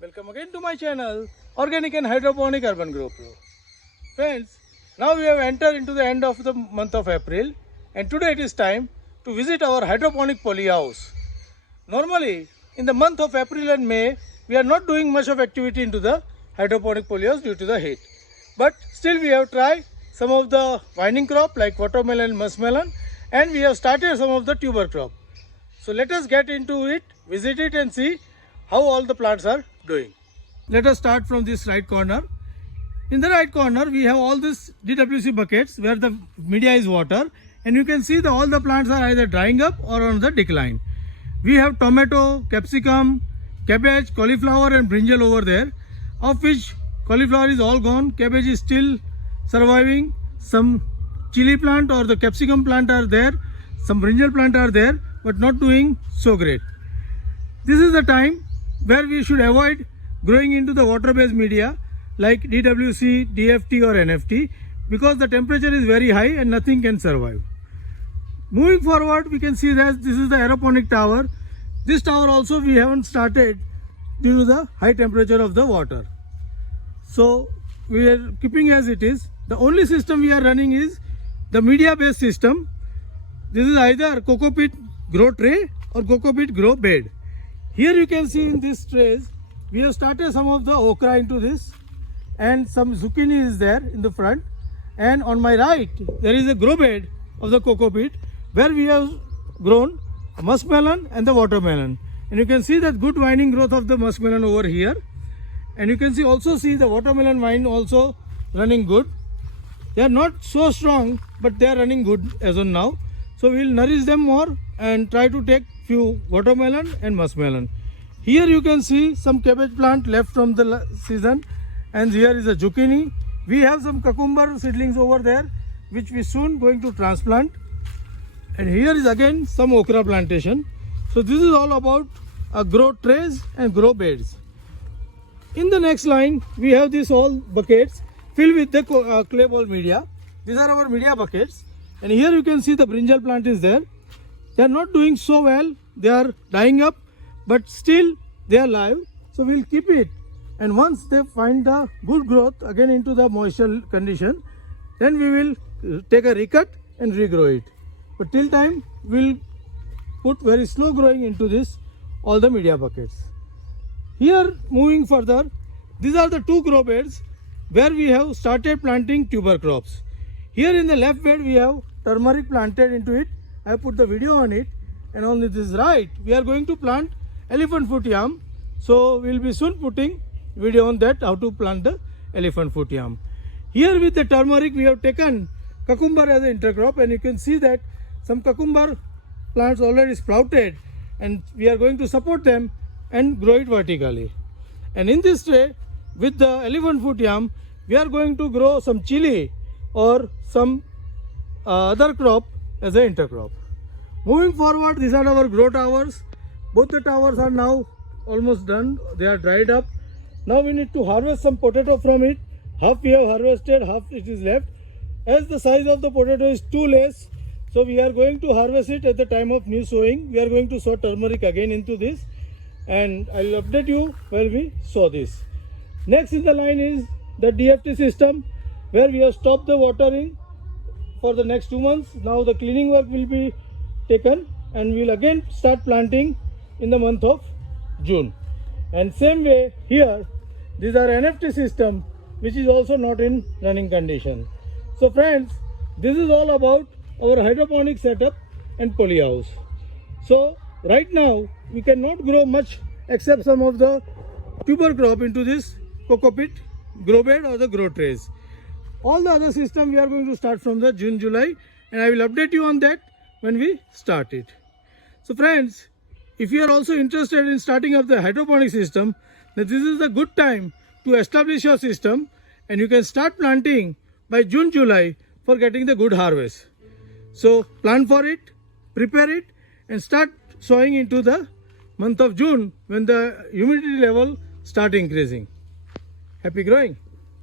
Welcome again to my channel Organic and Hydroponic Urban Grow Pro. Friends, now we have entered into the end of the month of April and today it is time to visit our hydroponic polyhouse. Normally in the month of April and May we are not doing much of activity into the hydroponic polyhouse due to the heat. But still we have tried some of the vine crop like watermelon, muskmelon, and we have started some of the tuber crop. So let us get into it, visit it and see how all the plants are doing. Let us start from this right corner. In the right corner we have all these DWC buckets where the media is water, and you can see that all the plants are either drying up or on the decline. We have tomato, capsicum, cabbage, cauliflower and brinjal over there, of which cauliflower is all gone, cabbage is still surviving, some chili plant or the capsicum plant are there, some brinjal plant are there but not doing so great. This is the time where we should avoid growing into the water based media like DWC, DFT or NFT because the temperature is very high and nothing can survive. Moving forward, we can see that this is the aeroponic tower. This tower also we haven't started due to the high temperature of the water. So we are keeping as it is. The only system we are running is the media based system. This is either coco peat grow tray or coco peat grow bed. Here you can see in these trays we have started some of the okra into this, and some zucchini is there in the front, and on my right there is a grow bed of the coco peat where we have grown muskmelon and the watermelon, and you can see that good vining growth of the muskmelon over here, and you can see the watermelon vine also running good. They are not so strong but they are running good as on now, so we will nourish them more and try to take few watermelon and muskmelon. Here you can see some cabbage plant left from the season, and here is a zucchini. We have some cucumber seedlings over there which we soon going to transplant, and here is again some okra plantation. So this is all about grow trays and grow beds. In the next line we have these all buckets filled with the clay ball media. These are our media buckets, and here you can see the brinjal plant is there. They are not doing so well, they are dying up, but still they are alive, so we will keep it, and once they find the good growth again into the moisture condition, then we will take a recut and regrow it. But till time we will put very slow growing into this all the media buckets. Here moving further, these are the two grow beds where we have started planting tuber crops. Here in the left bed we have turmeric planted into it. I have put the video on it, and on this right we are going to plant elephant foot yam. So we will be soon putting video on that how to plant the elephant foot yam. Here with the turmeric we have taken cucumber as an intercrop, and you can see that some cucumber plants already sprouted, and we are going to support them and grow it vertically. And in this tray with the elephant foot yam we are going to grow some chili or some other crop as an intercrop. Moving forward, these are our grow towers. Both the towers are now almost done. They are dried up. Now we need to harvest some potato from it. Half we have harvested, half it is left. As the size of the potato is too less, so we are going to harvest it at the time of new sowing. We are going to sow turmeric again into this, and I will update you when we sow this. Next in the line is the DFT system where we have stopped the watering for the next 2 months. Now the cleaning work will be taken, and we will again start planting in the month of June. And same way here, these are NFT system which is also not in running condition. So friends, this is all about our hydroponic setup and polyhouse. So right now we cannot grow much except some of the tuber crop into this coco peat grow bed or the grow trays. All the other system we are going to start from the June, July, and I will update you on that when we start it. So friends, if you are also interested in starting up the hydroponic system, then this is a good time to establish your system, and you can start planting by June, July for getting the good harvest. So plan for it, prepare it, and start sowing into the month of June when the humidity level start increasing. Happy growing!